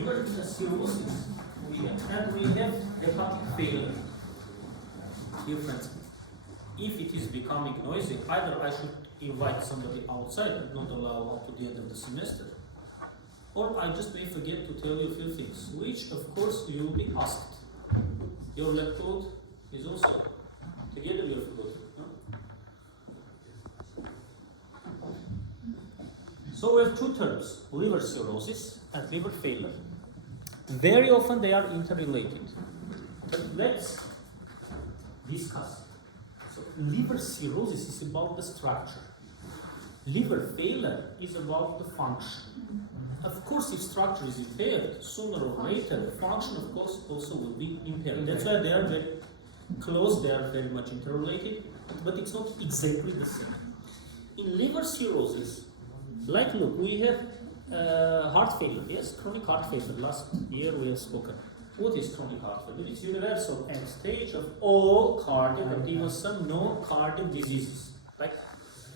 liver cirrhosis, we have hepatic failure. Dear friends, if it is becoming noisy, either I should invite somebody outside and not allow up to the end of the semester, or I just may forget to tell you a few things, which of course you will be asked. Your lab coat is also together with your coat. No? So we have two terms, liver cirrhosis and liver failure. Very often they are interrelated. But let's discuss. So liver cirrhosis is about the structure. Liver failure is about the function. Of course, if structure is impaired, sooner or later, the function, of course, also will be impaired. That's why they are very close, they are very much interrelated, but it's not exactly the same. In liver cirrhosis, like look, we have heart failure, yes, chronic heart failure. Last year we have spoken. What is chronic heart failure? It's universal end stage of all cardiac and even some non-cardiac diseases, like,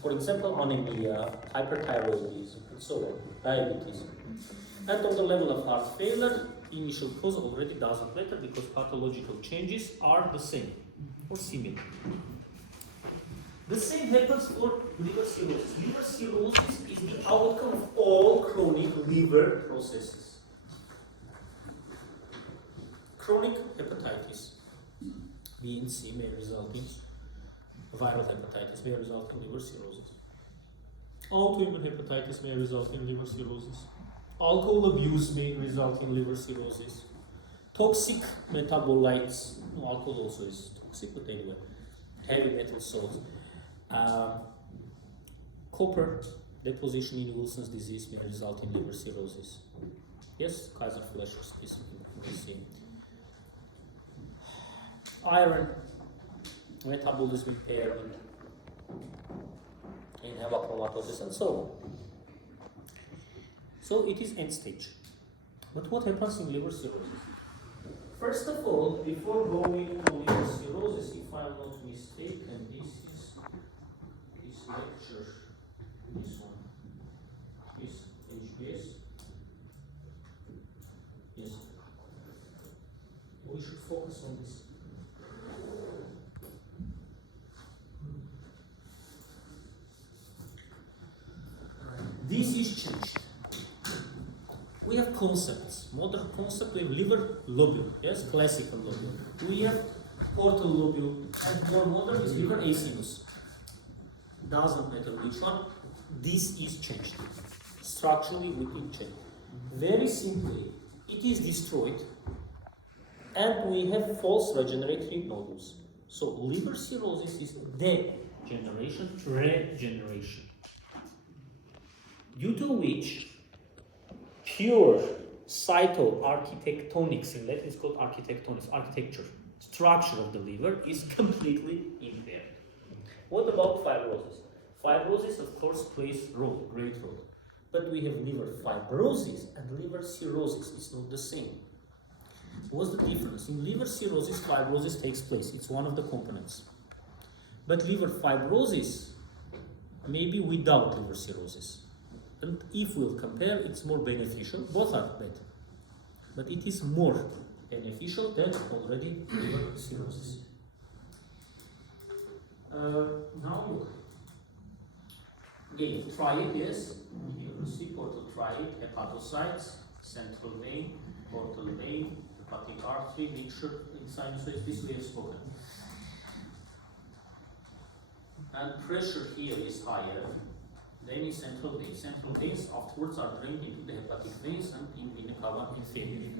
for example, anemia, hyperthyroidism, and so on, diabetes. And on the level of heart failure, initial cause already doesn't matter because pathological changes are the same or similar. The same happens for liver cirrhosis. Liver cirrhosis is the outcome of all chronic liver processes. Chronic hepatitis, B and C, may result in viral hepatitis, may result in liver cirrhosis. Autoimmune hepatitis may result in liver cirrhosis. Alcohol abuse may result in liver cirrhosis. Toxic metabolites, no, alcohol also is toxic, but anyway, heavy metal salts. Copper deposition in Wilson's disease may result in liver cirrhosis. Yes, Kaiser-Fleischer's specifically. Iron metabolism impairment, in hemochromatosis, and so on. So it is end stage. But what happens in liver cirrhosis? First of all, before going to liver cirrhosis, if I am not mistaken, this is this lecture, this one, this HBS. Yes. We should focus on this. This is changed. We have concepts, modern concept, we have liver lobule, yes, classical lobule. We have portal lobule, and more modern is liver acinus. Doesn't matter which one, this is changed. Structurally, we can change. Very simply, it is destroyed, and we have false regenerative nodules. So liver cirrhosis is degeneration, regeneration, due to which pure cytoarchitectonics, in Latin it's called architectonics, architecture, structure of the liver is completely impaired. What about fibrosis? Fibrosis, of course, plays a role, great role. But we have liver fibrosis and liver cirrhosis. It's not the same. What's the difference? In liver cirrhosis, fibrosis takes place. It's one of the components. But liver fibrosis may be without liver cirrhosis. And if we'll compare, it's more beneficial. Both are better. But it is more beneficial than already liver cirrhosis. Now look. Again, try it, yes. You see portal, try it. Hepatocytes, central vein, portal vein, hepatic artery, mixture in sinusoids. This we have spoken. And pressure here is higher. Then is central veins. Central veins afterwards are drained into the hepatic veins and in vena cava inferior.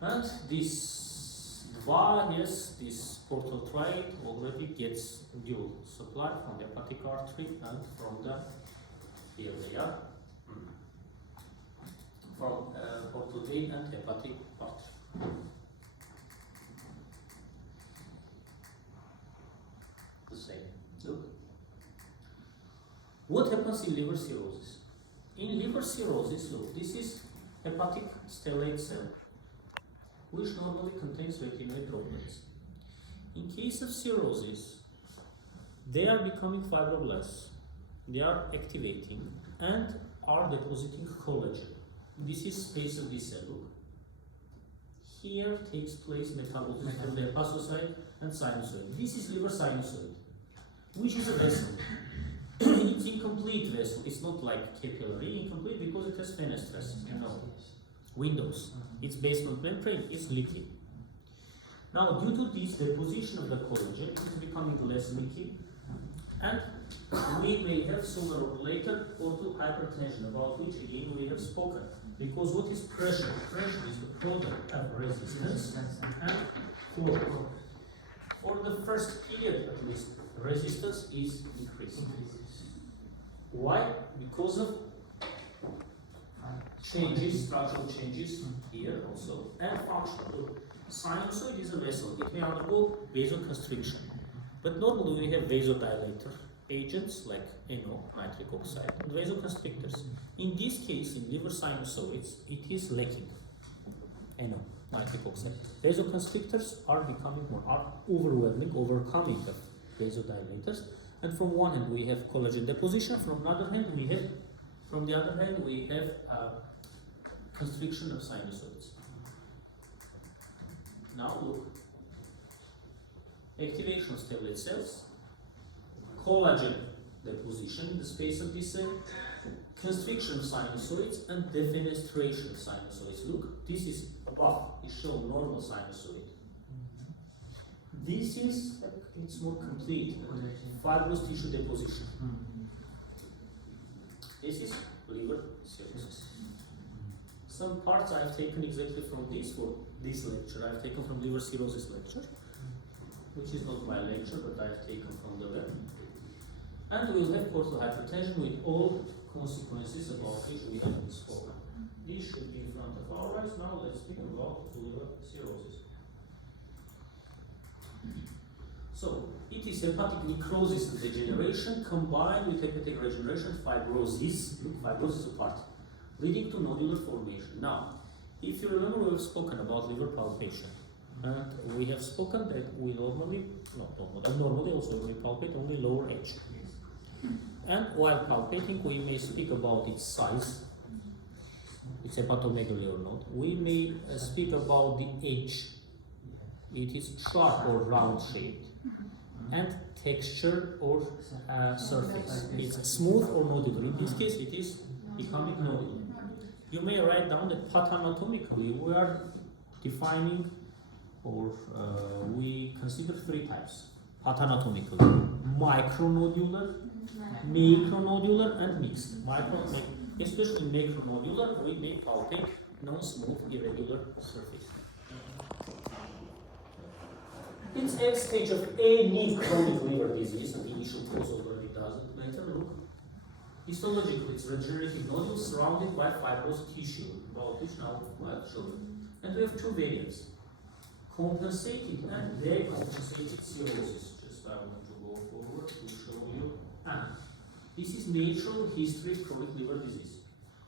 And this DVA, yes, this portal triad already gets dual supply from the hepatic artery and from the, here they are, from portal vein and hepatic artery. The same. Look. What happens in liver cirrhosis? In liver cirrhosis, look, this is hepatic stellate cell, which normally contains retinoid droplets. In case of cirrhosis, they are becoming fibroblasts, they are activating and are depositing collagen. This is space of this cell. Look. Here takes place metabolism of the hepatocyte and sinusoid. This is liver sinusoid, which is a vessel. It's incomplete vessel. It's not like capillary, incomplete because it has fenestras, windows. It's based on membrane, it's leaky. Now, due to this deposition of the collagen, it is becoming less leaky, and we may have sooner or later portal hypertension, about which again we have spoken. Because what is pressure? Pressure is the product of resistance and flow. For the first period at least, resistance is increasing. Why? Because of changes, structural changes here also, and functional. Sinusoid is a vessel. It may undergo vasoconstriction. But normally we have vasodilator agents like NO, nitric oxide, and vasoconstrictors. In this case, in liver sinusoids, it is lacking NO, nitric oxide. Vasoconstrictors are overwhelming, overcoming the vasodilators. And from one hand we have collagen deposition, from the other hand we have constriction of sinusoids. Now look, activation of stellate cells, collagen deposition in the space of this cell, constriction of sinusoids, and defenestration of sinusoids. Look, this is above, it shows normal sinusoid. This is, it's more complete, fibrous tissue deposition. This is liver cirrhosis. Some parts I have taken exactly from this for this lecture. I have taken from liver cirrhosis lecture, which is not my lecture, but I have taken from the web. And we will have portal hypertension with all consequences about which we have spoken. This should be in front of our eyes. Now let's speak about liver cirrhosis. So, it is hepatic necrosis and degeneration combined with hepatic regeneration, fibrosis, look, fibrosis apart, leading to nodular formation. Now, if you remember, we have spoken about liver palpation. And we have spoken that we normally also we palpate only lower edge. And while palpating, we may speak about its size, its hepatomegaly or not. We may speak about the edge. It is sharp or round shaped, and texture or surface. It's smooth or nodular. In this case, it is becoming nodular. You may write down that pathanatomically we are defining or we consider three types. Pathanatomically, micronodular, macronodular, and mixed. Especially macronodular, we may palpate non-smooth, irregular surface. It's a stage of any chronic liver disease, and the initial cause already doesn't matter. Look, histologically, it's regenerative nodules surrounded by fibrous tissue, about which now I'll show you. And we have two variants, compensated and decompensated cirrhosis. Just I want to go forward to show you. This is natural history of chronic liver disease.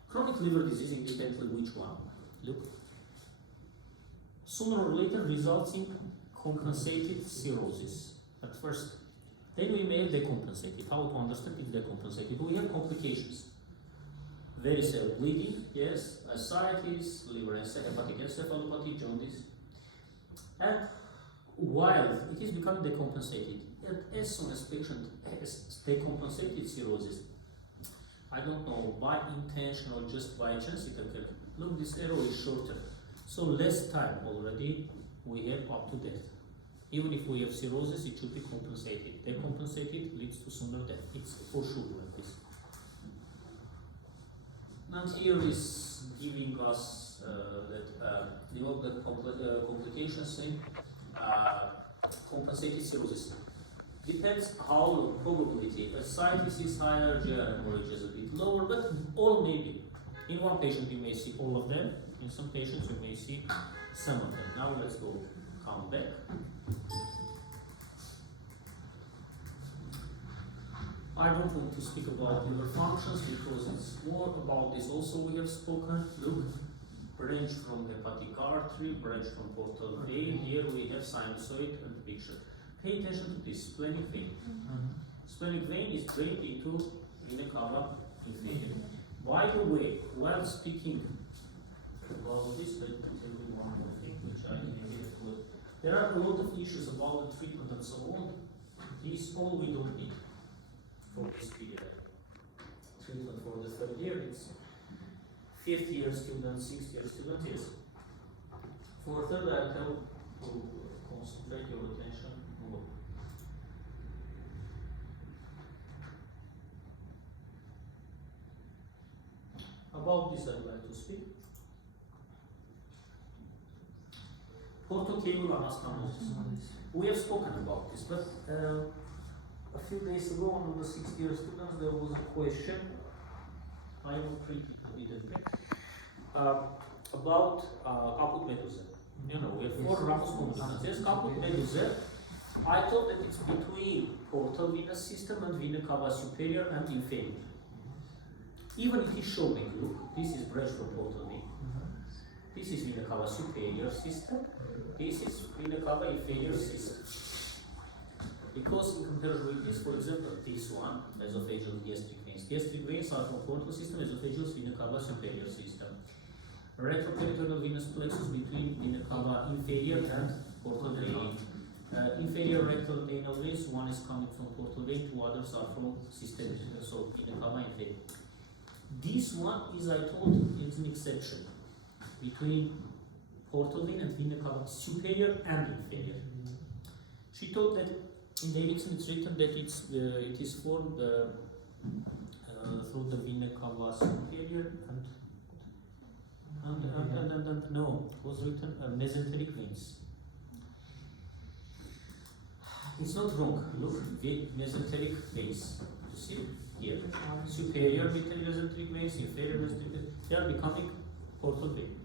Chronic liver disease, independently which one. Look, sooner or later results in compensated cirrhosis at first. Then we may have decompensated. How to understand it decompensated? We have complications. Varicose bleeding, yes, ascites, liver hepatic encephalopathy, jaundice. And while it is becoming decompensated, as soon as patient has decompensated cirrhosis, I don't know, by intention or just by chance it occurred. Look, this arrow is shorter. So less time already we have up to death. Even if we have cirrhosis, it should be compensated. Decompensated leads to sooner death. It's for sure like this. And here is giving us the complications saying compensated cirrhosis. Depends how low probability. Ascites is higher, GR hemorrhage is a bit lower, but all may be. In one patient you may see all of them, in some patients you may see some of them. Now let's go come back. I don't want to speak about liver functions because it's more about this. Also we have spoken, look, branch from the hepatic artery, branch from portal vein. Here we have sinusoid and picture. Pay attention to this splenic vein. Splenic vein is drained into vena cava inferior. By the way, while speaking There are a lot of issues about the treatment and so on. This all we don't need for this period. Treatment for the third year, it's fifth year student, sixth year student, yes. For third, I'll tell to concentrate your attention more. About this, I'd like to speak. Portocable anastomosis. We have spoken about this, but a few days ago on the 6th year students, there was a question. I will treat it immediately about caput medusae. You know, we have four ramus communicans. Yes, caput medusae. I thought that it's between portal venous system and vena cava superior and inferior. Even it is showing, look, this is branch from portal vein. This is vena cava superior system. This is vena cava inferior system. Because in comparison with this, for example, this one, esophageal gastric veins. Gastric veins are from portal system, esophageal vena cava superior system. Retroperitoneal venous plexus between vena cava inferior and portal vein. Inferior rectal anal veins, one is coming from portal vein, two others are from systemic, so vena cava inferior. This one is, I told, it's an exception between portal vein and vena cava superior and inferior. She told that in Davidson it's written that it is formed through the vena cava superior and no, it was written mesenteric veins. It's not wrong. Look, mesenteric veins. You see here, superior mesenteric veins, inferior mesenteric veins. They are becoming portal vein.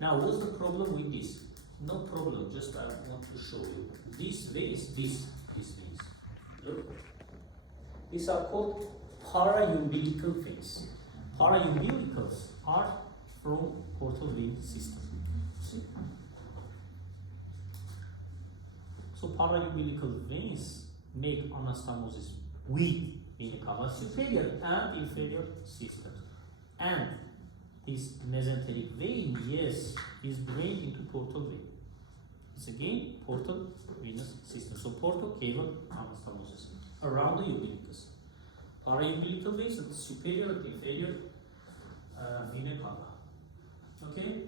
Now, what's the problem with this? No problem. Just I want to show you these veins. These veins. Look, these are called paraumbilical veins. Paraumbilicals are from portal vein system. See? So paraumbilical veins make anastomosis with vena cava superior and inferior systems. And this mesenteric vein, yes, is drained into portal vein. It's again portal venous system. So portocable anastomosis around the umbilicus. Paraumbilical veins at the superior and inferior vena cava. Okay?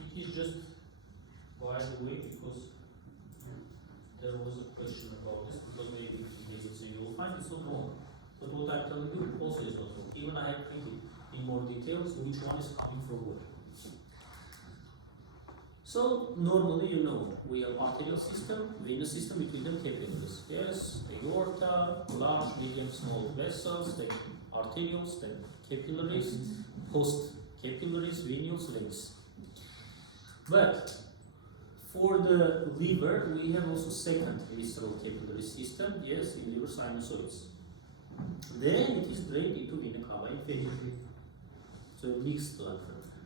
It is just, by the way, because there was a question about this, because maybe you will find it's not wrong. But what I'm telling you also is not wrong. Even I have printed in more details which one is coming from where. So normally, you know, we have arterial system, venous system, between them capillaries. Yes, aorta, large, medium, small vessels, then arterioles, then capillaries, post capillaries, venules, veins. But for the liver, we have also second visceral capillary system, yes, in liver sinusoids. Then it is drained into vena cava inferior. So mixed blood.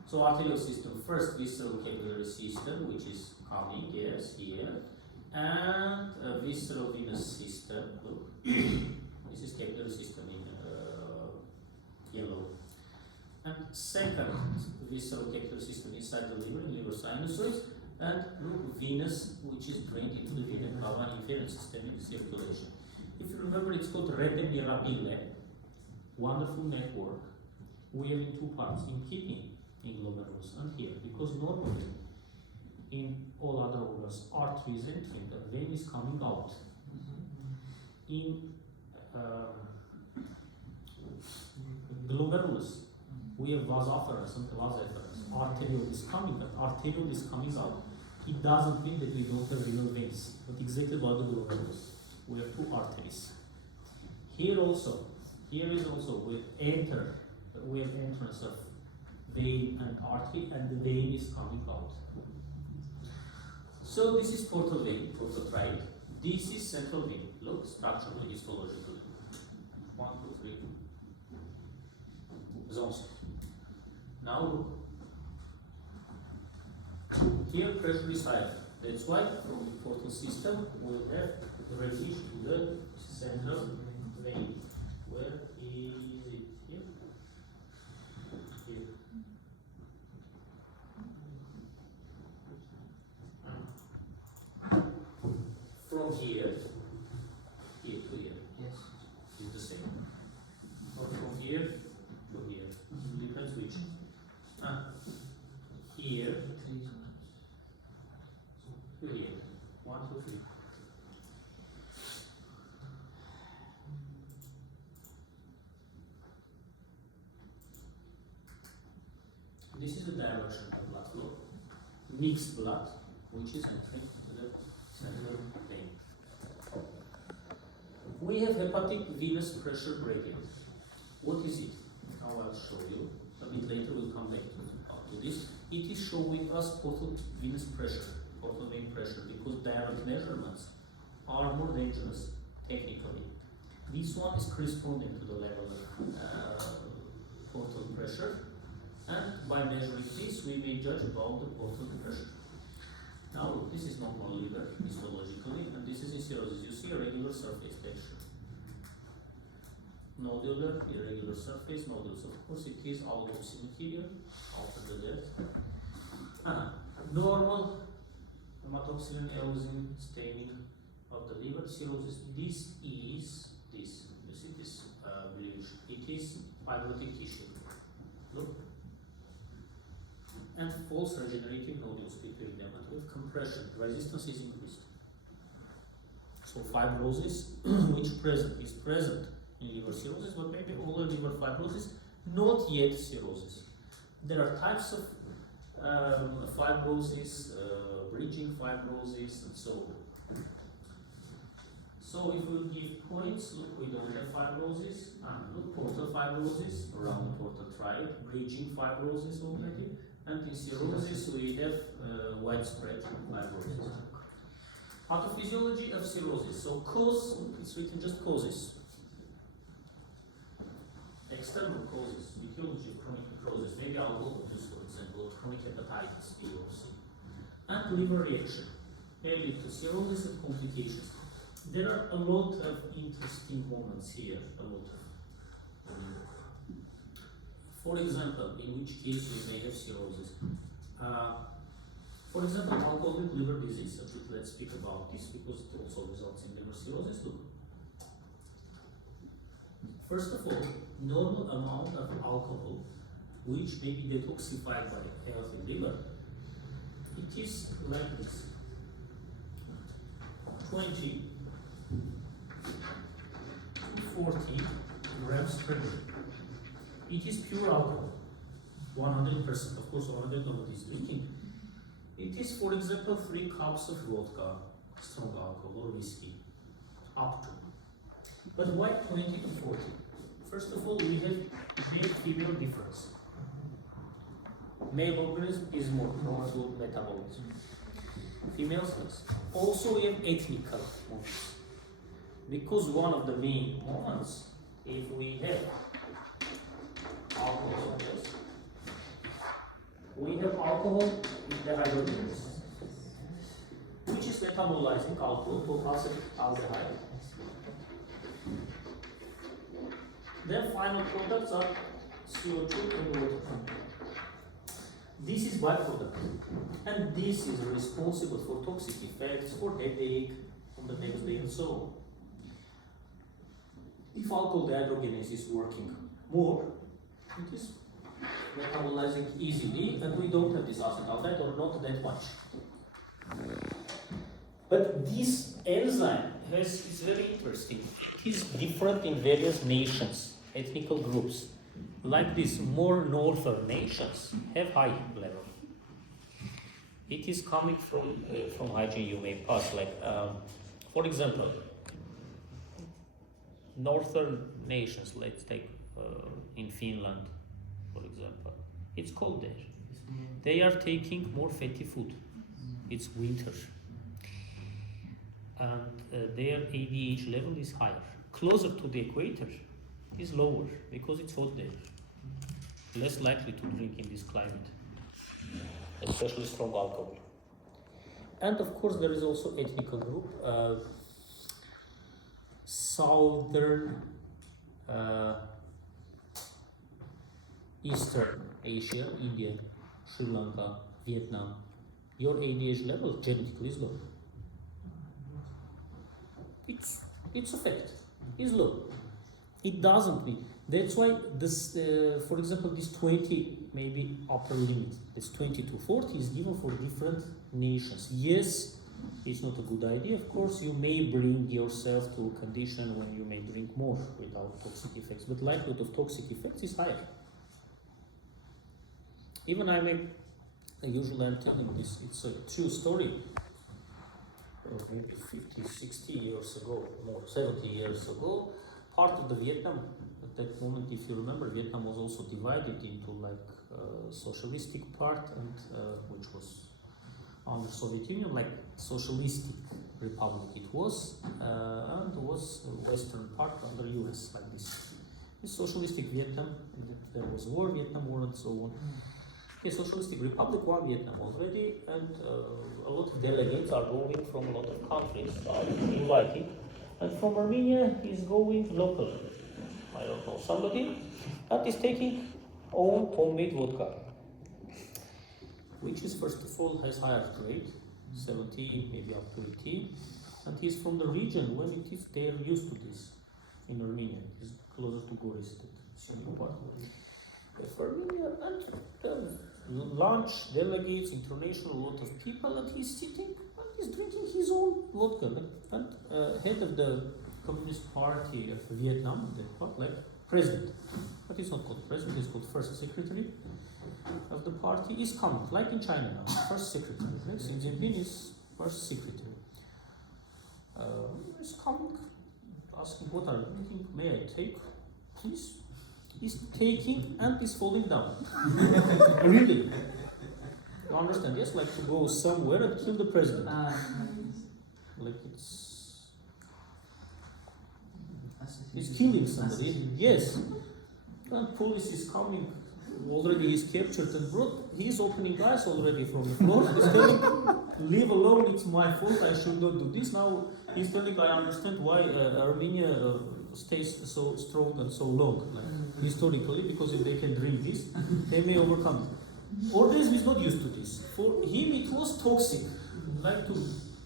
So arterial system, first visceral capillary system, which is coming, yes, here, and a visceral venous system. Look, this is capillary system in yellow. And second visceral capillary system inside the liver, in liver sinusoids, and look, venous, which is drained into the vena cava inferior systemic circulation. If you remember, it's called rete mirabile, wonderful network. We have in two parts, in kidney, in glomerulus, and here, because normally in all other organs, arteries entering, the vein is coming out. In glomerulus, we have vas afferens and vas efferens. Arteriole is coming, but arteriole is coming out. It doesn't mean that we don't have renal veins, but exactly about the glomerulus. We have two arteries. Here is also, we have entrance of vein and artery, and the vein is coming out. So this is portal vein, portal triad. This is central vein. Look, structurally, histologically. 1, 2, 3 zones. Now look. Here pressure is high. That's why from the portal system we will have drainage to the central vein. Where is it? Here? Here. from here to here. Yes. Is the same. Or from here to here. Depends which. Here to here. 1, 2, 3. This is the direction of blood flow. Mixed blood, which is entering to the central vein. We have hepatic venous pressure gradient. What is it? Now I'll show you. A bit later we'll come back to this. It is showing us portal venous pressure, portal vein pressure, because direct measurements are more dangerous technically. This one is corresponding to the level of portal pressure, and by measuring this we may judge about the portal pressure. Now look, this is normal liver histologically, and this is in cirrhosis. You see a regular surface texture. Nodular, irregular surface, nodules. Of course, it is autopsy material after the death. Normal hematoxylin eosin staining of the liver. Cirrhosis. This is this. You see this bluish. It is fibrotic tissue. Look. And false regenerative nodules between them, and with compression, resistance is increased. So fibrosis, which is present in liver cirrhosis, but maybe all liver fibrosis, not yet cirrhosis. There are types of fibrosis, bridging fibrosis, and so on. So if we give points, look, we don't have fibrosis, look, portal fibrosis around the portal triad, bridging fibrosis already, and in cirrhosis we have widespread fibrosis. Pathophysiology of cirrhosis. So cause, it's written just causes. External causes, etiology of chronic necrosis, maybe alcohol abuse, for example, or chronic hepatitis B or C. And liver reaction may lead to cirrhosis and complications. There are a lot of interesting moments here, a lot of. For example, in which case we may have cirrhosis. For example, alcoholic liver disease. Let's speak about this because it also results in liver cirrhosis. Look. First of all, normal amount of alcohol, which may be detoxified by a healthy liver, it is like this. 20 to 40 grams per day. It is pure alcohol, 100%. Of course, 100 nobody is drinking. It is, for example, 3 cups of vodka, strong alcohol, or whiskey, up to. But why 20 to 40? First of all, we have male-female difference. Male organism is more prone to metabolism. Females less. Also, we have ethnical moments. Because one of the main moments, if we have alcohol, yes, we have alcohol in the hydrogens, which is metabolizing alcohol to acetic aldehyde. Then final products are CO2 and water. This is byproduct, and this is responsible for toxic effects, for headache on the next day, and so on. If alcohol dehydrogenase is working more, it is metabolizing easily, and we don't have this acetaldehyde, or not that much. But this enzyme is very interesting. It is different in various nations, ethnical groups. Like this, more northern nations have high level. It is coming from hygiene you may pass, like, for example, northern nations, let's take in Finland, for example, it's cold there. They are taking more fatty food. It's winter. And their ADH level is higher. Closer to the equator is lower because it's hot there. Less likely to drink in this climate, especially strong alcohol. And of course, there is also ethnical group. Southern Eastern Asia, India, Sri Lanka, Vietnam, your ADH level genetically is low. its effect is low. It doesn't mean. That's why this, for example, this 20 maybe upper limit, this 20 to 40 is given for different nations. Yes, it's not a good idea. Of course, you may bring yourself to a condition when you may drink more without toxic effects, but likelihood of toxic effects is higher. Even usually I'm telling this, it's a true story. Maybe 50, 60 years ago, more 70 years ago, part of the Vietnam, at that moment, if you remember, Vietnam was also divided into like socialistic part and which was under Soviet Union, like socialistic republic it was, and was the western part under US, like this. This socialistic Vietnam, there was war, Vietnam War and so on. Okay, Socialistic Republic won Vietnam already, and a lot of delegates are going from a lot of countries, are invited, and from Armenia is going local. I don't know, somebody, and is taking own homemade vodka, which is first of all has higher grade, 70, maybe up to 80, and he's from the region when it is they are used to this in Armenia. It's closer to Goris, that part. For Armenia, and lunch, delegates, international, a lot of people, and he's sitting and he's drinking his own vodka. And head of the Communist Party of Vietnam, like president, but he's not called president, he's called first secretary of the party, is coming, like in China now, first secretary. Right? Xi Jinping is first secretary. He's coming, asking what are you drinking, may I take, please? He's taking and is falling down. Really? You understand? Yes, like to go somewhere and kill the president. Like he's killing somebody. Yes. And police is coming. Already he's captured and brought. He's opening eyes already from the floor. He's telling, leave alone, it's my fault, I should not do this. Now he's telling, I understand why Armenia stays so strong and so long, like, historically, because if they can drink this, they may overcome it. Organism is not used to this. For him it was toxic, like to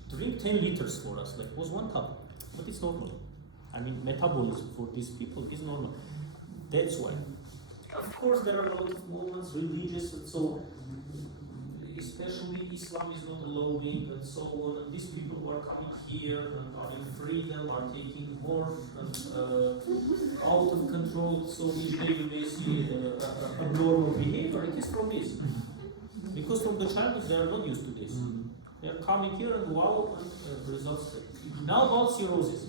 drink 10 liters for us, like it was 1 cup, but it's normal. I mean, metabolism for these people is normal. That's why. Of course, there are a lot of movements, religious and so, especially Islam is not allowing and so on. And these people who are coming here and are in freedom are taking more out of control. So each day you may see abnormal behavior. It is from this, because from the childhood they are not used to this. They are coming here and wow, and results. Now about cirrhosis.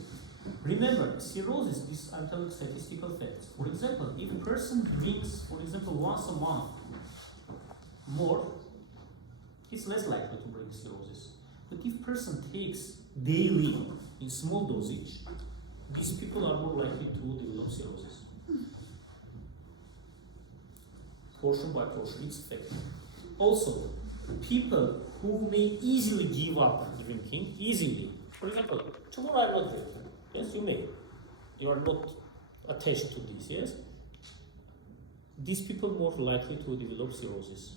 Remember, cirrhosis, this I'm telling statistical facts. For example, if a person drinks, for example, once a month more, he's less likely to bring cirrhosis. But if a person takes daily in small dosage, these people are more likely to develop cirrhosis. Portion by portion, it's effective. Also, people who may easily give up drinking, easily. For example, tomorrow I'm not drinking. Yes, you may. You are not attached to this, yes? These people more likely to develop cirrhosis.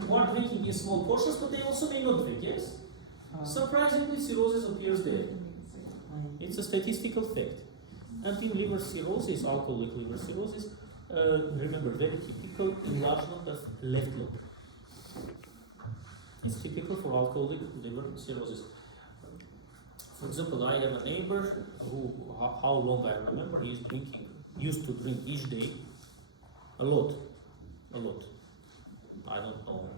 Who are drinking in small portions, but they also may not drink, yes? Surprisingly, cirrhosis appears there. It's a statistical fact. And in liver cirrhosis, alcoholic liver cirrhosis, remember, very typical enlargement of left lobe. It's typical for alcoholic liver cirrhosis. For example, I have a neighbor who, how long I remember, he is drinking, used to drink each day a lot. I don't know,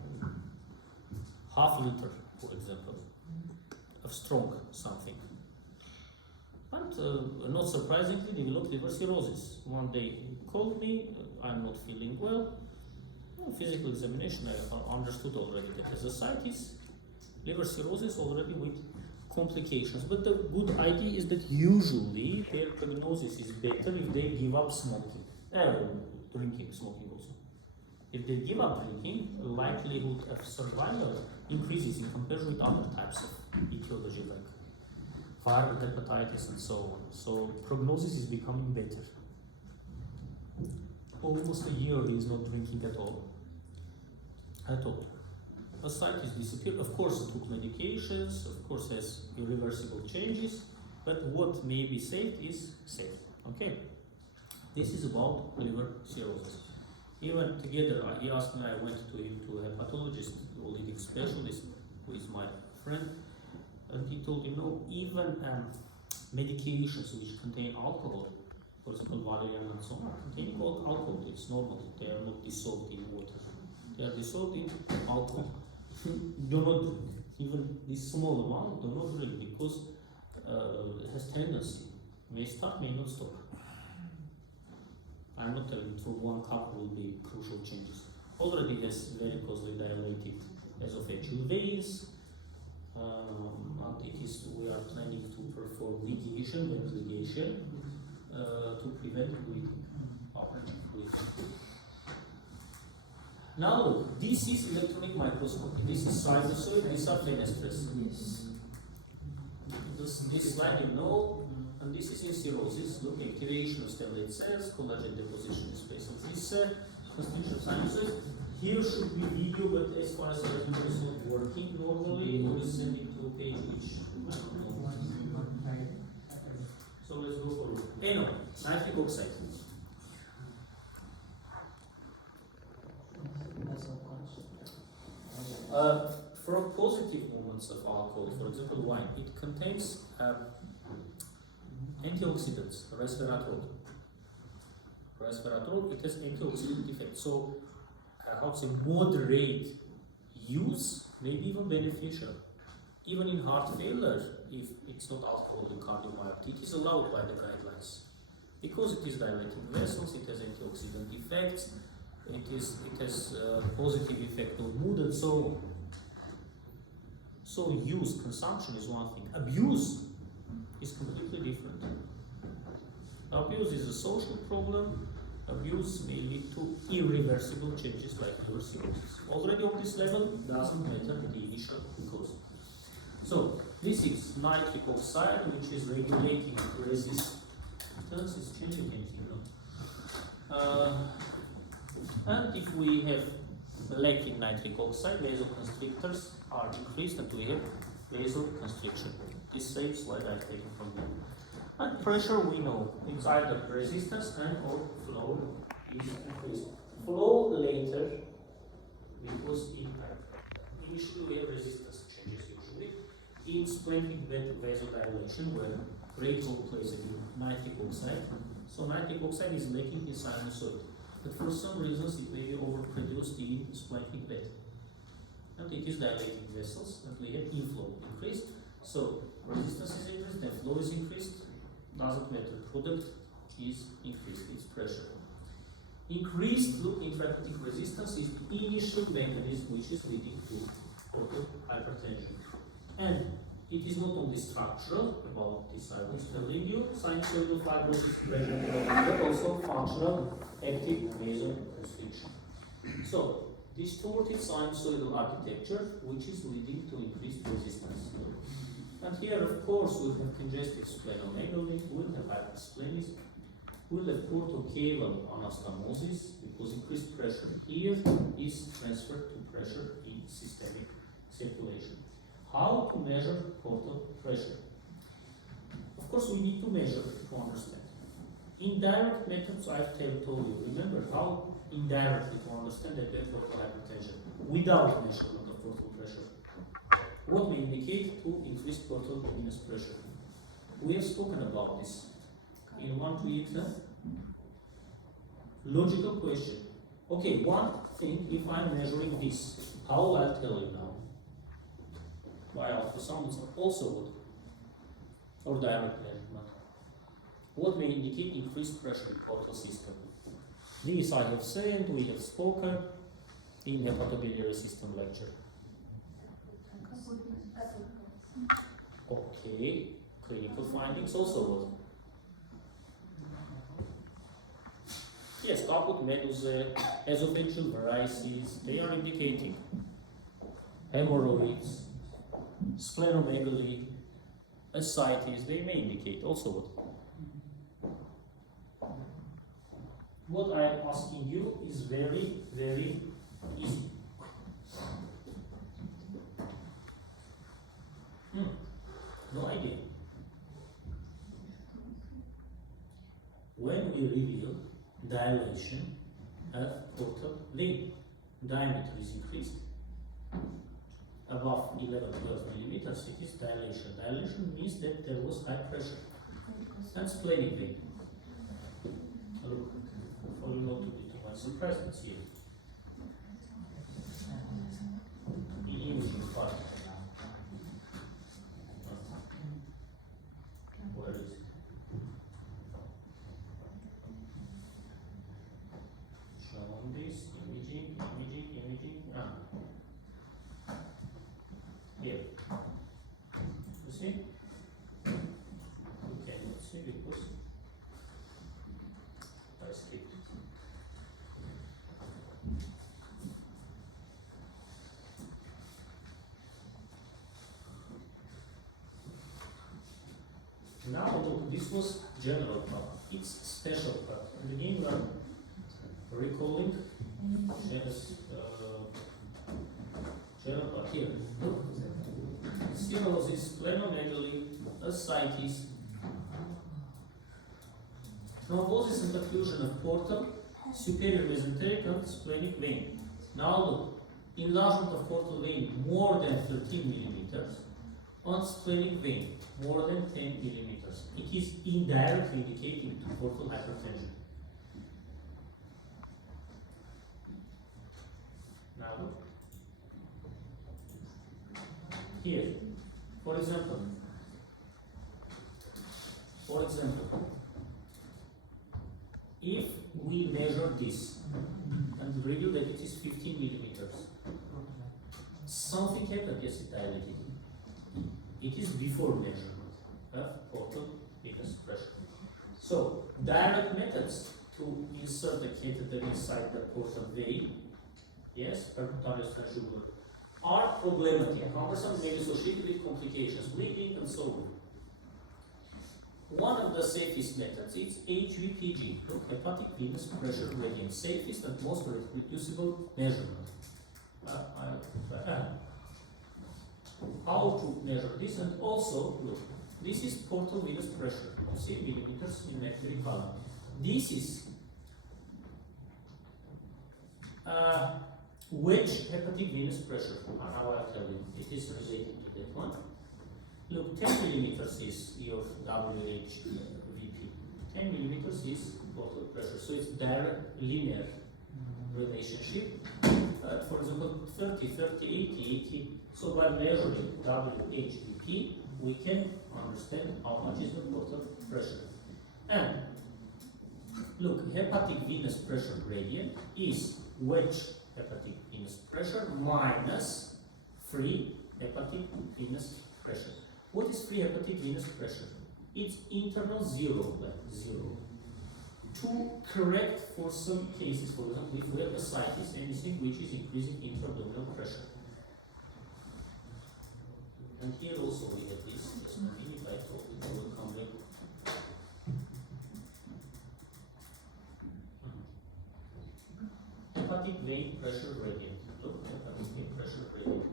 half liter, for example, of strong something. And not surprisingly, developed liver cirrhosis. One day he called me, I'm not feeling well. Physical examination, I understood already that has ascites, liver cirrhosis already with complications. But the good idea is that usually their prognosis is better if they give up smoking, drinking, smoking also. If they give up drinking, the likelihood of survival increases in comparison with other types of etiology like viral hepatitis and so on. So prognosis is becoming better. Almost a year he is not drinking at all. ascites disappeared. Of course, it took medications, of course, has irreversible changes, but what may be saved is saved. Okay? This is about liver cirrhosis. Even together, he asked me, I went to him to a hepatologist, a leading specialist, who is my friend, and he told him, no, even medications which contain alcohol, for example, valerian and so on, containing alcohol, it's normal, they are not dissolved in water. They are dissolved in alcohol. Do not drink. Even this small amount, do not drink, because it has tendency. May start, may not stop. I'm not telling you, from 1 cup will be crucial changes. Already has varicosely dilated esophageal veins, and it is, we are planning to perform ligation, venous ligation, to prevent bleeding. Now look, this is electronic microscopy. This is sinusoid, these are fenestrous. Yes. This slide you know, and this is in cirrhosis. Look, activation of stellate cells, collagen deposition in space of this constriction of sinusoid. Here should be video, but as far as I remember, it's not working normally. Or is sending to a page which I don't know. So let's go for it. Anyway, nitric oxide. For positive moments of alcohol, for example wine, it contains antioxidants, resveratrol. Resveratrol, it has antioxidant effect. So, how to say, moderate use may be even beneficial. Even in heart failure, if it's not alcoholic cardiomyopathy, it is allowed by the guidelines. Because it is dilating vessels, it has antioxidant effects, it has positive effect on mood and so on. So use, consumption is one thing. Abuse is completely different. Abuse is a social problem. Abuse may lead to irreversible changes like liver cirrhosis. Already on this level, it doesn't matter the initial cause. So this is nitric oxide, which is regulating resistance. It's changing anything, no? And if we have lack in nitric oxide, vasoconstrictors are increased and we have vasoconstriction. This same slide I've taken from here. And pressure we know, it's either resistance and or flow is increased. Flow later, because initially we have resistance changes usually. In splenic vasodilation, where great role plays again nitric oxide. So nitric oxide is lacking in sinusoid. But for some reasons it may be overproduced in splenic vat. And it is dilating vessels, and we have inflow increased. So resistance is increased, then flow is increased. Doesn't matter, product is increased, its pressure. Increased loop intrahepatic resistance is the initial mechanism which is leading to portal hypertension. And it is not only structural, about this I was telling you, sinusoidal fibrosis, but also functional active vasoconstriction. So, distorted sinusoidal architecture, which is leading to increased resistance. And here, of course, we have congestive splenomegaly, we have hypersplenism, we have portocaval anastomosis, because increased pressure here is transferred to pressure in systemic circulation. How to measure portal pressure? Of course, we need to measure to understand. Indirect methods I've told you. Remember how indirectly to understand that we have portal hypertension without measurement of portal pressure. What may indicate to increased portal venous pressure? We have spoken about this in 1-2 exam. Logical question. Okay, one thing, if I'm measuring this, how will I tell you now? By ultrasound, also what? Or direct measurement. What may indicate increased pressure in portal system? This I have said, we have spoken in hepatobiliary system lecture. Okay, clinical findings also what? Yes, caput medusae, esophageal varices, they are indicating hemorrhoids, splenomegaly, ascites, they may indicate also what? What I am asking you is very, very easy. when we reveal dilation of portal vein. Diameter is increased. Above 11-12 millimeters, it is dilation. Dilation means that there was high pressure. And splenic vein. Look, for you not to be too much surprised, let's see it. The imaging part. Where is it? Showing this, imaging. Here. You see? You cannot see because I skipped. Now look, this was general part. It's special part. And again, we are recalling general part here. Look. Cirrhosis, splenomegaly, ascites, thrombosis and occlusion of portal, superior mesenteric and splenic vein. Now look, enlargement of portal vein more than 13 millimeters, on splenic vein more than 10 millimeters. It is indirectly indicating to portal hypertension. Now look. Here, for example, if we measure this and reveal that it is 15 millimeters, something happened, yes, it dilated. It is before measurement of portal venous pressure. So, direct methods to insert the catheter inside the portal vein, yes, percutaneous transjugular, are problematic, cumbersome, maybe associated with complications, bleeding, and so on. One of the safest methods is HVPG, hepatic venous pressure gradient, safest and most reproducible measurement. How to measure this, and also, look, this is portal venous pressure, you see, millimeters in mercury column. This is wedge hepatic venous pressure. Now I'll tell you, it is related to that one. Look, 10 millimeters is your WHVP. 10 millimeters is portal pressure. So it's direct linear relationship. For example, 30, 80, 80. So by measuring WHVP, we can understand how much is the portal pressure. And look, hepatic venous pressure gradient is wedge hepatic venous pressure minus free hepatic venous pressure. What is free hepatic venous pressure? It's internal zero, like zero. To correct for some cases, for example, if we have ascites, anything which is increasing intra-abdominal pressure. And here also we have this, just a minute, I thought it will come later. Hepatic vein pressure gradient. Look, hepatic vein pressure gradient.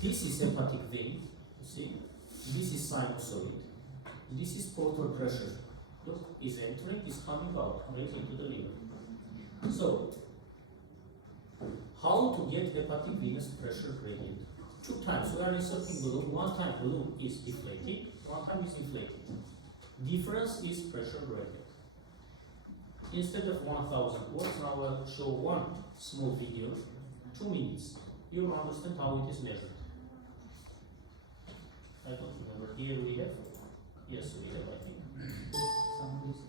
This is hepatic vein, you see. This is sinusoid. This is portal pressure. Look, is entering, is coming out, right into the liver. So, how to get hepatic venous pressure gradient? 2 times. We are inserting balloon. 1 time balloon is deflating, 1 time is inflating. Difference is pressure gradient. Instead of 1000 words, now I'll show one small video, 2 minutes. You will understand how it is measured. I don't remember. Here we have. Yes, we have, I think.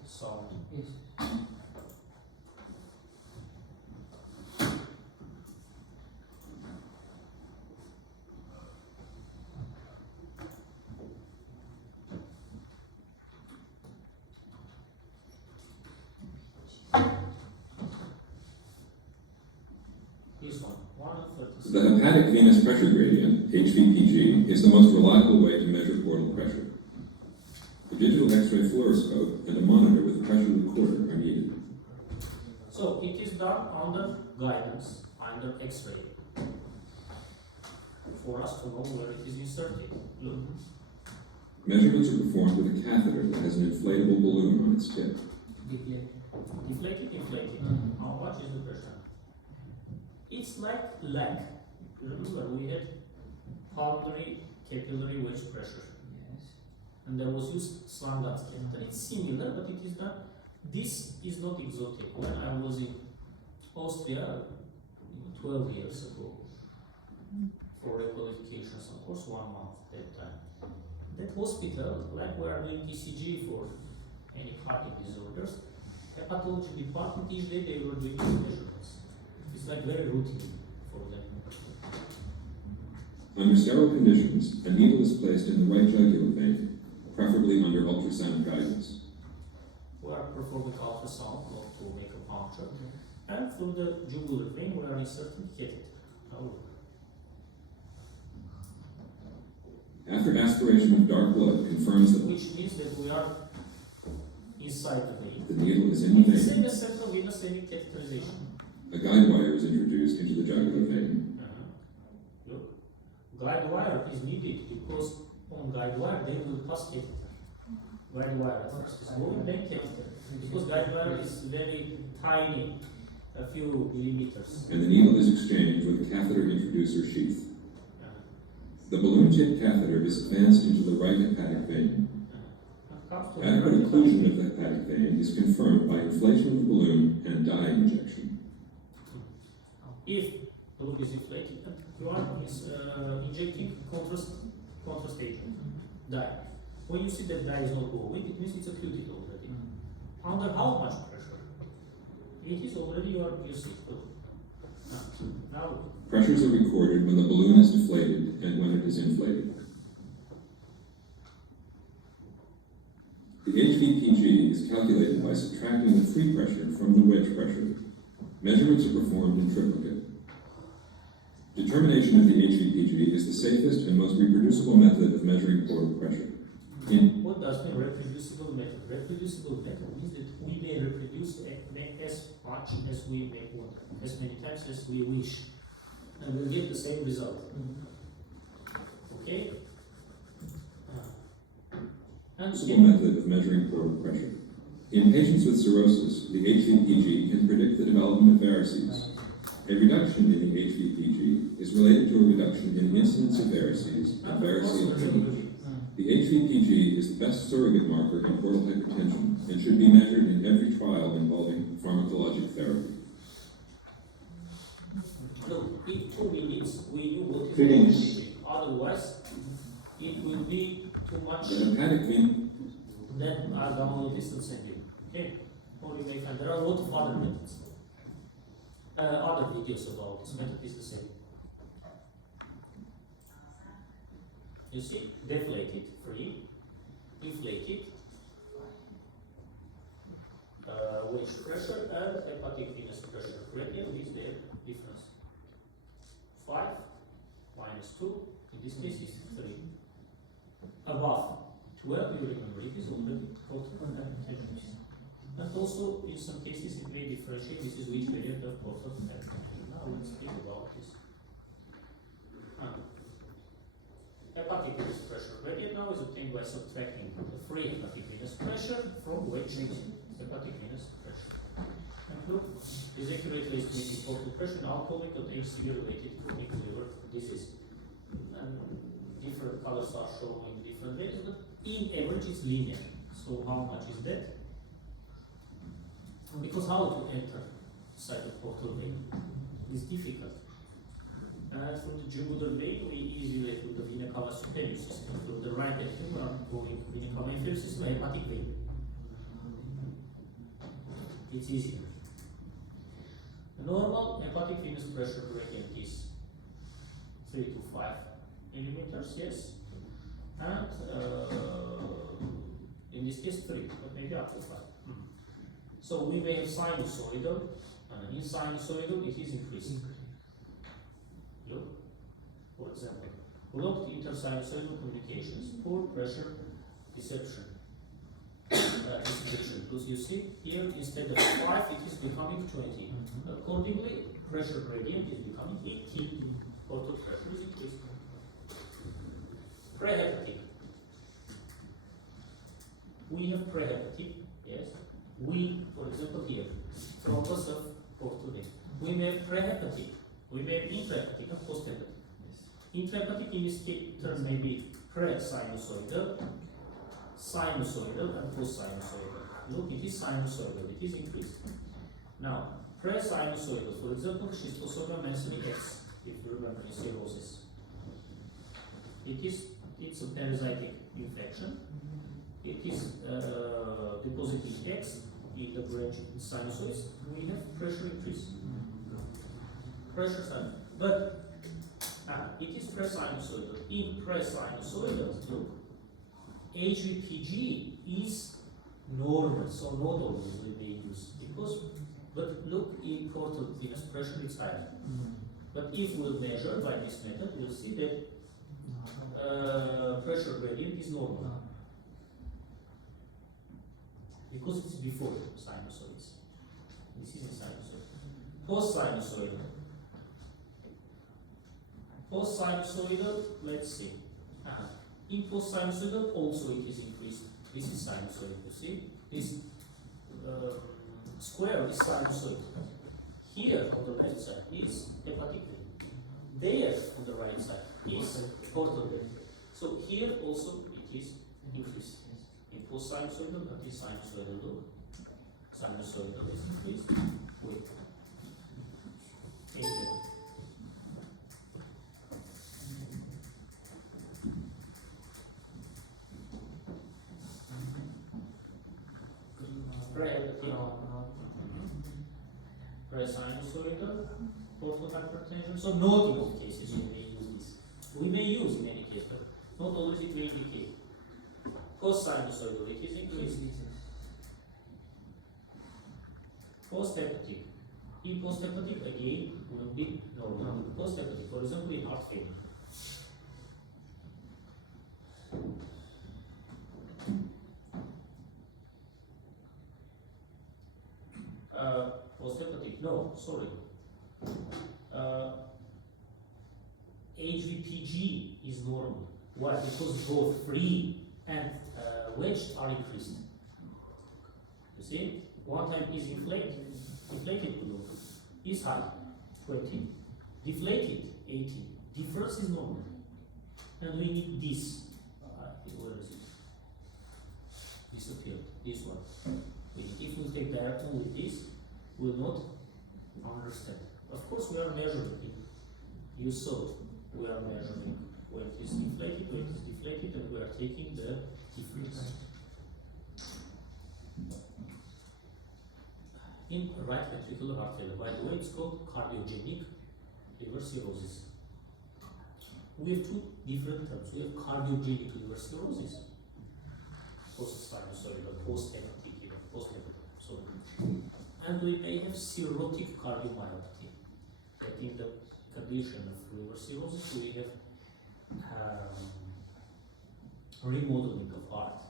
Sound. Yes. This one. The hepatic venous pressure gradient, HVPG, is the most reliable way to measure portal pressure. A digital X-ray fluoroscope and a monitor with a pressure recorder are needed. So it is done under guidance, under X-ray, for us to know where it is inserted. Look. Measurements are performed with a catheter that has an inflatable balloon on its tip. Deflated, inflated. How much is the pressure? It's like lag. Remember, we had pulmonary capillary wedge pressure. And there was used Slangat's catheter. It's similar, but it is not. This is not exotic. When I was in Austria 12 years ago for requalification, of course, 1 month that time. That hospital, like we are doing ECG for any cardiac disorders, hepatology department, usually they were doing these measurements. It's like very routine for them. Under sterile conditions, a needle is placed in the right jugular vein, preferably under ultrasound guidance. We are performing ultrasound, not to make a puncture. And through the jugular vein, we are inserting catheter. After aspiration of dark blood confirms that Which means that we are inside the vein. the needle is in the It's the same vein, as central venous catheterization. a guide wire is introduced into the jugular vein. Look, guide wire is needed because on guide wire they will pass catheter. Guide wire at first is going, then catheter. Because guide wire is very tiny, a few millimeters. And the needle is exchanged with a catheter introducer sheath. The balloon-tipped catheter is advanced into the right hepatic vein. Adequate occlusion of the hepatic vein is confirmed by inflation of the balloon and dye injection. If the balloon is inflated, you are injecting contrast agent, dye. When you see that dye is not going, it means it's occluded already. Under how much pressure? It is already you see. Now, Pressures are recorded when the balloon is deflated and when it is inflated. The HVPG is calculated by subtracting the free pressure from the wedge pressure. Measurements are performed in triplicate. Determination of the HVPG is the safest and most reproducible method of measuring portal pressure. What does mean reproducible method? Reproducible method means that we may reproduce as much as we may want, as many times as we wish, and we'll get the same result. Okay? And Reproducible method of measuring portal pressure. In patients with cirrhosis, the HVPG can predict the development of varices. A reduction in the HVPG is related to a reduction in incidence of varices and variceal change. The HVPG is the best surrogate marker in portal hypertension and should be measured in every trial involving pharmacologic therapy. Look, in 2 minutes we knew what is Finish. HVPG. Otherwise, it will be too much. The hepatic vein, Then I'll download this and send you. Okay? Or you may find there are a lot of other methods. Other videos about this method is the same. You see, deflated, free, inflated, wedge pressure and hepatic venous pressure gradient is the difference. 5 minus 2, in this case is 3. Above 12, you remember, it is already total hypertension. And also, in some cases, it may differentiate. This is which variant of portal hypertension. Now let's think about this. Hepatic venous pressure gradient now is obtained by subtracting the free hepatic venous pressure from wedge hepatic venous pressure. And look, is accurately estimating portal pressure in alcoholic and HCV-related chronic liver disease. And different colors are shown in different ways, but in average it's linear. So how much is that? Because how to enter inside the portal vein is difficult. From the jugular vein, we easily through the vena cava superior system. Through the right atrium, we are going vena cava inferior system, hepatic vein. It's easier. The normal hepatic venous pressure gradient is 3 to 5 millimeters, yes. And in this case 3, but maybe up to 5. So we may have sinusoidal, and in sinusoidal it is increasing. Look, for example, blocked intersinusoidal communications, poor pressure reception. Description, because you see here instead of 5 it is becoming 20. Accordingly, pressure gradient is becoming 18. Portal pressure is increasing. Prehepatic. we have prehepatic, yes. We, for example, here, thrombus of Portuguese. We may have prehepatic, we may have intrahepatic and posthepatic. Intrahepatic in this term may be pre-sinusoidal, sinusoidal, and post-sinusoidal. Look, it is sinusoidal, it is increased. Now, pre-sinusoidal, for example, schistosoma mentioning X, if you remember in cirrhosis. It's a parasitic infection. It is depositing X in the branch in sinusoids. We have pressure increase. Pressure sinusoidal. But it is pre-sinusoidal. In pre-sinusoidal, look, HVPG is normal, so not always we may use because, but look, in portal venous pressure is higher. But if we'll measure by this method, we'll see that pressure gradient is normal because it's before sinusoids. This is a sinusoid. Post-sinusoidal. Post-sinusoidal, let's see. In post-sinusoidal also it is increased. This is sinusoid, you see. This square is sinusoid. Here on the left side is hepatic vein. There on the right side is portal vein. So here also it is increased. In post-sinusoidal, that is sinusoidal. Look. Sinusoidal is increased. Wait. Pre-sinusoidal, portal hypertension. So not in all cases we may use this. We may use in any case, but not always it may indicate. Post-sinusoidal, it is increased. Post-hepatic. In post-hepatic, again, will be normal. Post-hepatic, for example, in heart failure. Post-hepatic, no, sorry. HVPG is normal. Why? Because both free and wedge are increased. You see? One time is inflated balloon is high, 20. Deflated, 80. Difference is normal. And we need this. Where is it? Disappeared. This one. If we take directly with this, we will not understand. Of course, we are measuring. You saw we are measuring where it is inflated, where it is deflated, and we are taking the difference. In right ventricular heart failure, by the way, it's called cardiogenic liver cirrhosis. We have two different terms. We have cardiogenic liver cirrhosis, post-sinusoidal, post-hepatic, and we may have cirrhotic cardiomyopathy. That in the condition of liver cirrhosis, we have remodeling of heart,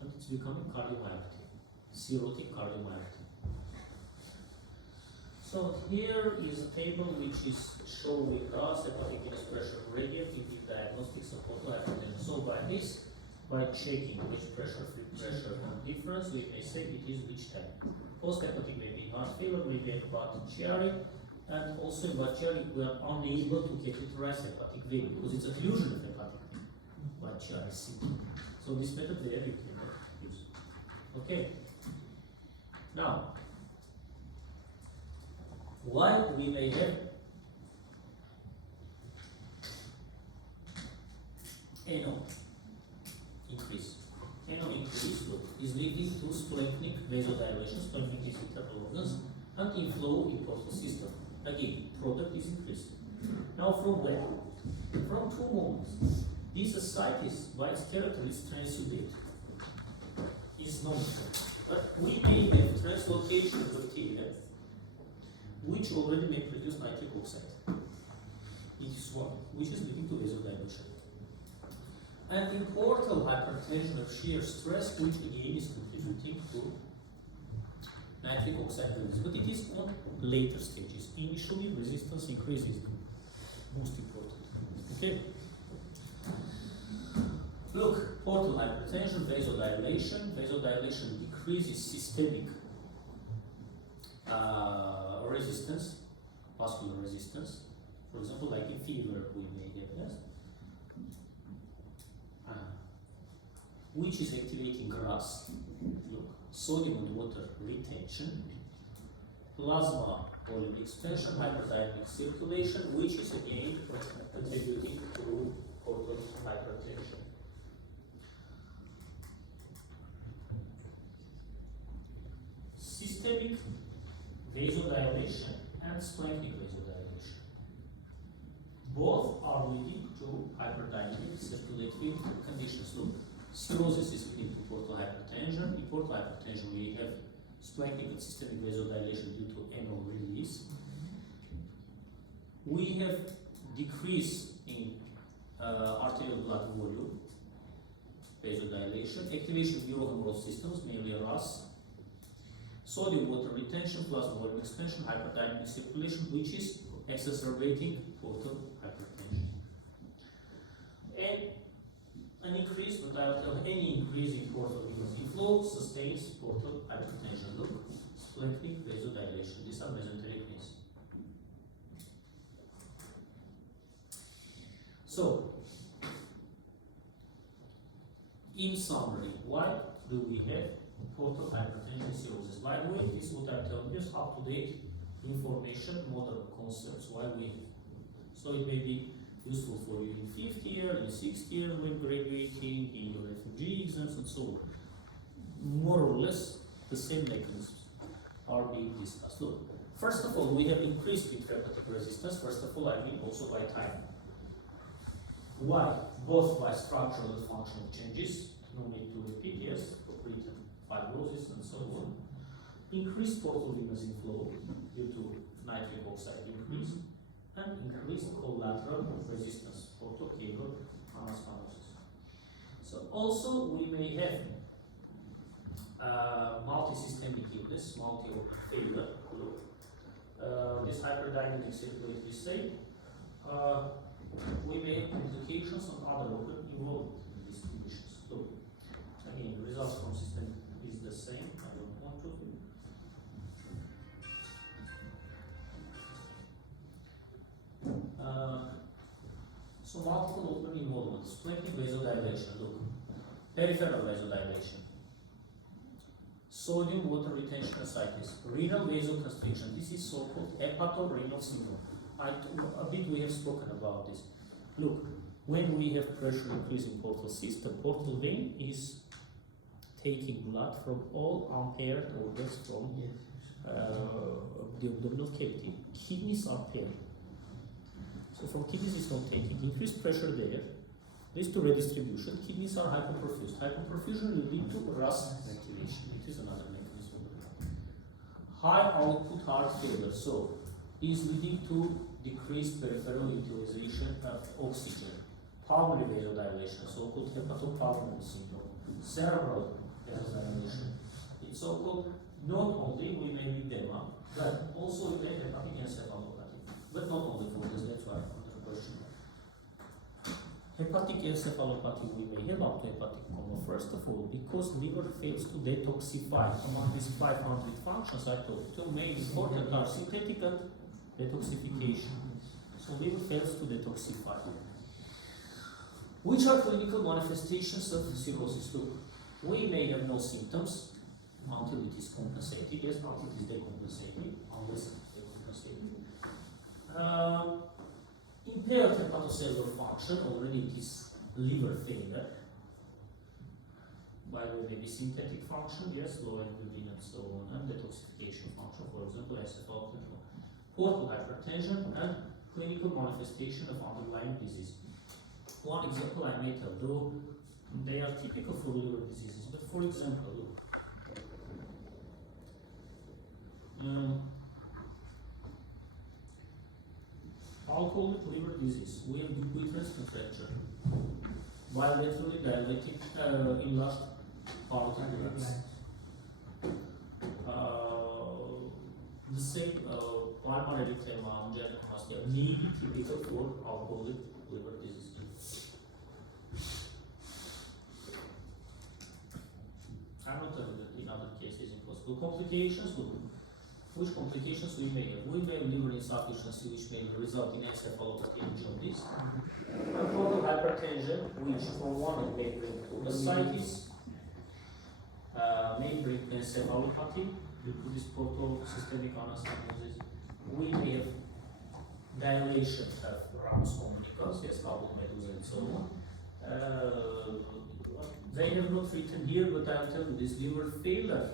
and it's becoming cardiomyopathy, cirrhotic cardiomyopathy. So here is a table which is showing us hepatic venous pressure gradient in the diagnostics of portal hypertension. So by checking which pressure, free pressure difference, we may say it is which type. Post-hepatic may be heart failure, may be Budd-Chiari, and also in Budd-Chiari we are unable to catheterize hepatic vein because it's a fusion of hepatic vein. Budd-Chiari symptom. So this method there you can use. Okay. Now, while we may have NO increase. NO increase is leading to splanchnic vasodilation, splanchnic is internal organs, and inflow in portal system. Again, product is increased. Now from where? From two moments. This ascites by its territory is transudate. Is not but we may have translocation of bacteria which already may produce nitric oxide. It is one which is leading to vasodilation. And in portal hypertension of shear stress, which again is contributing to nitric oxide release, but it is on later stages. Initially, resistance increase is the most important. Okay. Look, portal hypertension, vasodilation. Vasodilation decreases systemic resistance, vascular resistance. For example, like in fever, we may get this, which is activating GRAS. Look, sodium and water retention, plasma volume expansion, hyperdynamic circulation, which is again contributing to portal hypertension. Systemic vasodilation and splanchnic vasodilation. Both are leading to hyperdynamic circulatory conditions. Look, cirrhosis is leading to portal hypertension. In portal hypertension, we have splanchnic and systemic vasodilation due to annual release. We have decrease in arterial blood volume, vasodilation, activation of neurohumoral systems, mainly RAS, sodium water retention, plasma volume expansion, hyperdynamic circulation, which is exacerbating portal hypertension. And an increase, but I'll tell any increase in portal venous inflow sustains portal hypertension. Look, splanchnic vasodilation. These are mesenteric veins. So, in summary, why do we have portal hypertension cirrhosis? By the way, this is what I'm telling you, is up-to-date information, modern concepts, why we. So it may be useful for you in 5th year, in 6th year when graduating, in your refugee exams and so on. More or less the same mechanisms are being discussed. Look, first of all, we have increased intrahepatic resistance. First of all, I mean also by time. Why? Both by structural and functional changes, no need to repeat, yes, written fibrosis and so on. Increased portal venous inflow due to nitric oxide increase, and increased collateral resistance, portocable anastomosis. So also we may have multisystemic illness, multi-organ failure. This hyperdynamic circulatory state. We may have complications on other organ involved in these conditions. So again, the results from system is the same. I don't want to. So multiple organ involvement, splanchnic vasodilation. Look, peripheral vasodilation, sodium water retention ascites, renal vasoconstriction. This is so-called hepatorenal syndrome. A bit we have spoken about this. Look, when we have pressure increasing portal system, portal vein is taking blood from all unpaired organs from the abdominal cavity. Kidneys are paired. So from kidneys is not taking. Increased pressure there leads to redistribution. Kidneys are hypoperfused. Hypoperfusion will lead to RAS activation. It is another mechanism. High output heart failure. So is leading to decreased peripheral utilization of oxygen, pulmonary vasodilation, so-called hepatopulmonary syndrome, cerebral vasodilation. It's so-called not only we may have edema, but also we may have hepatic encephalopathy. But not only for this, that's why another question. Hepatic encephalopathy we may have up to hepatic coma. First of all, because liver fails to detoxify. Among these 500 functions I told, two main important are synthetic and detoxification. So liver fails to detoxify. Which are clinical manifestations of cirrhosis? Look, we may have no symptoms until it is compensated. Yes, until it is decompensated, unless it is decompensated. Impaired hepatocellular function, already it is liver failure. By the way, maybe synthetic function, yes, low bilirubin and so on, and detoxification function, for example, encephalopathy. Portal hypertension and clinical manifestation of underlying disease. One example I may tell, though they are typical for liver diseases, but for example, look, alcoholic liver disease, we have Dupuytren's contracture, bilaterally dilated enlarged parotid glands. The same pulmonary edema, angioedema, may be typical for alcoholic liver disease. So complications, look, which complications we may have? We may have liver insufficiency, which may result in encephalopathy and jaundice. Portal hypertension, which for one may bring to ascites, may bring encephalopathy due to this portal systemic anastomosis. We may have dilation of ramus communicans, yes, couple medulla and so on. They have not written here, but I'll tell you this liver failure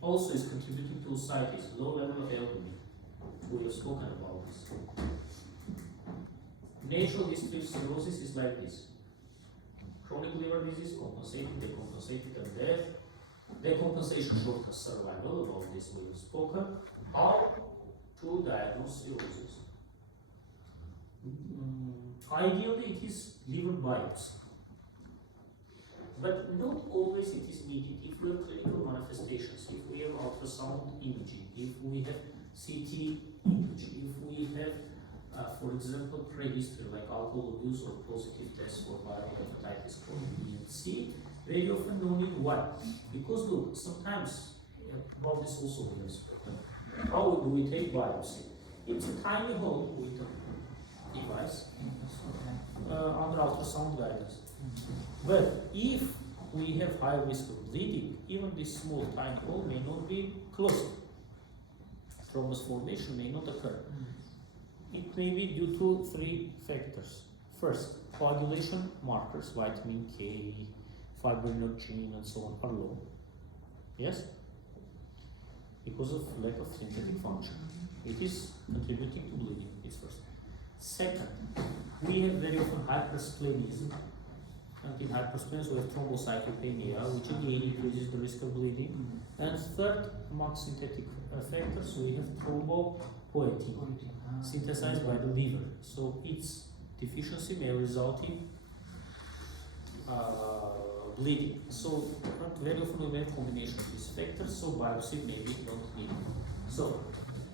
also is contributing to ascites, low level of albumin. We have spoken about this. Natural history of cirrhosis is like this. Chronic liver disease, compensated, decompensated, and death. Decompensation shortens survival, about this we have spoken. How to diagnose cirrhosis? Ideally, it is liver biopsy. But not always it is needed. If we have clinical manifestations, if we have ultrasound imaging, if we have CT imaging, if we have, for example, prehistory like alcohol abuse or positive tests for viral hepatitis or B and C, very often no need. Why? Because look, sometimes, about this also we have spoken. How do we take biopsy? It's a tiny hole with a device under ultrasound guidance. But if we have high risk of bleeding, even this small tiny hole may not be closed. Thrombus formation may not occur. It may be due to 3 factors. First, coagulation markers, vitamin K, fibrinogen, and so on, are low. Yes? Because of lack of synthetic function. It is contributing to bleeding. It's first. Second, we have very often hypersplenism. And in hypersplenism, we have thrombocytopenia, which again increases the risk of bleeding. And third, among synthetic factors, we have thrombopoietin, synthesized by the liver. So its deficiency may result in bleeding. So very often we have combination of these factors, so biopsy may be not needed. So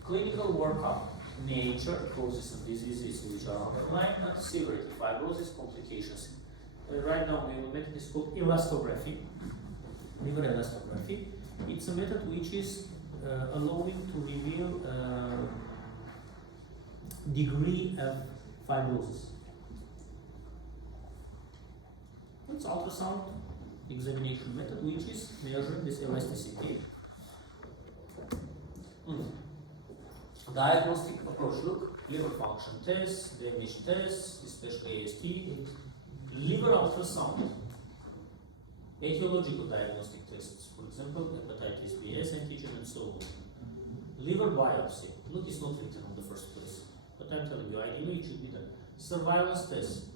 clinical workup, nature, causes of diseases which are underlying, and severity, fibrosis, complications. Right now we have a method is called elastography, liver elastography. It's a method which is allowing to reveal degree of fibrosis. It's ultrasound examination method which is measuring this elasticity. Diagnostic approach, look, liver function tests, damage tests, especially AST, liver ultrasound, etiological diagnostic tests, for example, hepatitis B, S antigen, and so on. Liver biopsy, look, it's not written on the first place, but I'm telling you, ideally it should be done. Surveillance tests,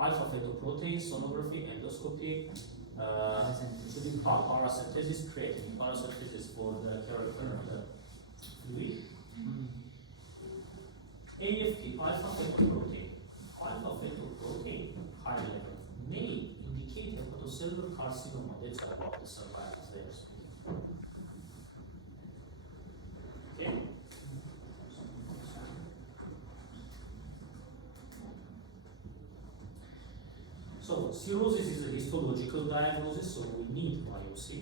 alpha fetoprotein, sonography, endoscopy, should be paracentesis, creatinine, paracentesis for the character of the fluid. AFP, alpha fetoprotein, high level, may indicate hepatocellular carcinoma. That's about the surveillance there. Okay. So cirrhosis is a histological diagnosis, so we need biopsy.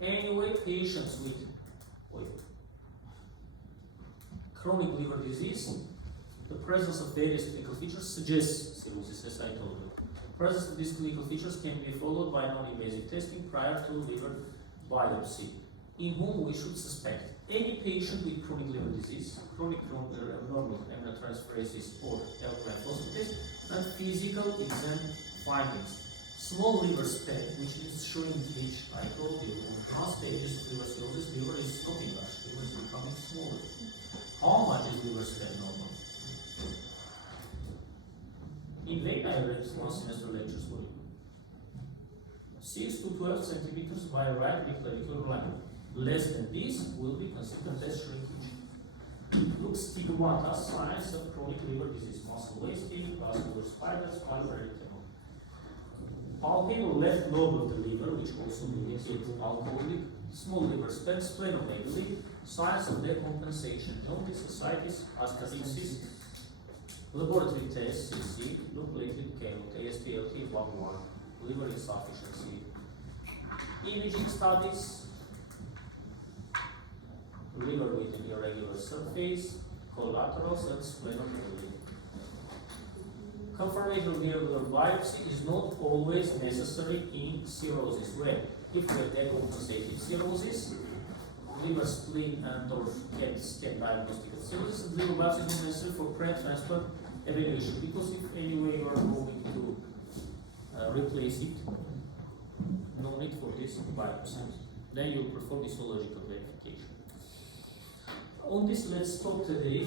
Anyway, patients with chronic liver disease, the presence of various clinical features suggests cirrhosis, as I told you. Presence of these clinical features can be followed by non-invasive testing prior to liver biopsy, in whom we should suspect any patient with chronic liver disease, chronic abnormal aminotransferases or alkaline phosphatase, and physical exam findings. Small liver span, which is shrinkage, I told you, on last stages of liver cirrhosis, liver is not enlarged, liver is becoming smaller. How much is liver span normal? In vain, I read 1 semester lectures for you. 6 to 12 centimeters by right clavicular line. Less than this will be considered as shrinkage. Look, stigmata, signs of chronic liver disease, muscle wasting, vascular spiders, pulmonary retinal. Palpable left lobe of the liver, which also indicates alcoholic, small liver span, splenomegaly, signs of decompensation, jaundice, ascites, ascariasis, Laboratory tests, CC, look platelet count, AST/ALT 1:1, liver insufficiency. Imaging studies, liver with an irregular surface, collaterals and splenomegaly. Confirmatory liver biopsy is not always necessary in cirrhosis. When, if we have decompensated cirrhosis, liver spleen and or CAT scan diagnostic of cirrhosis, and liver biopsy is not necessary for pre-transplant evaluation, because if anyway you are going to replace it, no need for this biopsy. Then you perform histological verification. On this, let's stop today.